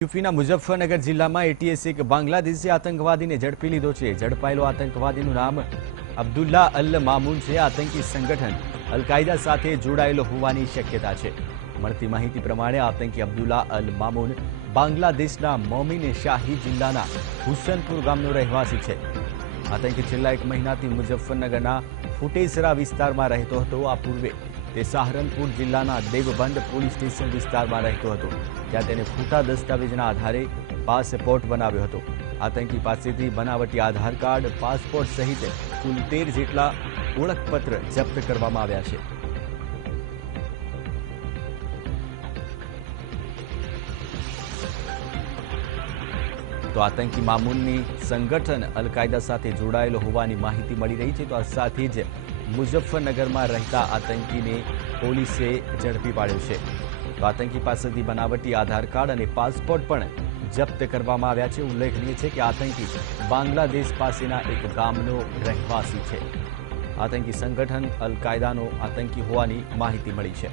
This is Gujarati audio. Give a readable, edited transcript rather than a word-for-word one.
યુપીના મુઝફ્ફરનગર જિલ્લામાં એટીએસે એક બાંગ્લાદેશી આતંકવાદીને ઝડપી લીધો છે। ઝડપાયેલો આતંકવાદીનું નામ અબ્દુલ્લા અલ મામૂન છે। આતંકી સંગઠન અલ-કાયદા સાથે જોડાયેલો હોવાની શક્યતા છે। મળતી માહિતી પ્રમાણે આતંકી અબ્દુલ્લા અલ મામૂન બાંગ્લાદેશના મોમિન શાહી જિલ્લાના હુસનપુર ગામનો રહેવાસી છે। આતંકી છેલ્લા એક મહિનાથી મુઝફ્ફરનગરના ફુટેસરા વિસ્તારમાં રહેતો હતો। આ પૂર્વે તે સહારનપુર જિલ્લાના દેવબંધ પોલીસ સ્ટેશન વિસ્તારમાં રહેતો હતો, ત્યાં તેને ખોટા દસ્તાવેજના આધારે પાસપોર્ટ બનાવ્યો હતો। આતંકી પાસેથી બનાવટી આધાર કાર્ડ, પાસપોર્ટ સહિત કુલ 13 જેટલા ઓળખપત્ર જપ્ત કરવામાં આવ્યા છે। તો આતંકી મામૂનની સંગઠન અલ-કાયદા સાથે જોડાયેલો હોવાની માહિતી મળી રહી છે। તો આ સાથે જ મુઝફ્ફરનગરમાં રહેતા આતંકીને પોલીસે ઝડપી પાડ્યો છે। તો આતંકી પાસેથી બનાવટી આધાર કાર્ડ અને પાસપોર્ટ પણ જપ્ત કરવામાં આવ્યા છે। ઉલ્લેખનીય છે કે આતંકી બાંગ્લાદેશ પાસેના એક ગામનો રહેવાસી છે। આતંકી સંગઠન અલ-કાયદાનો આતંકી હોવાની માહિતી મળી છે।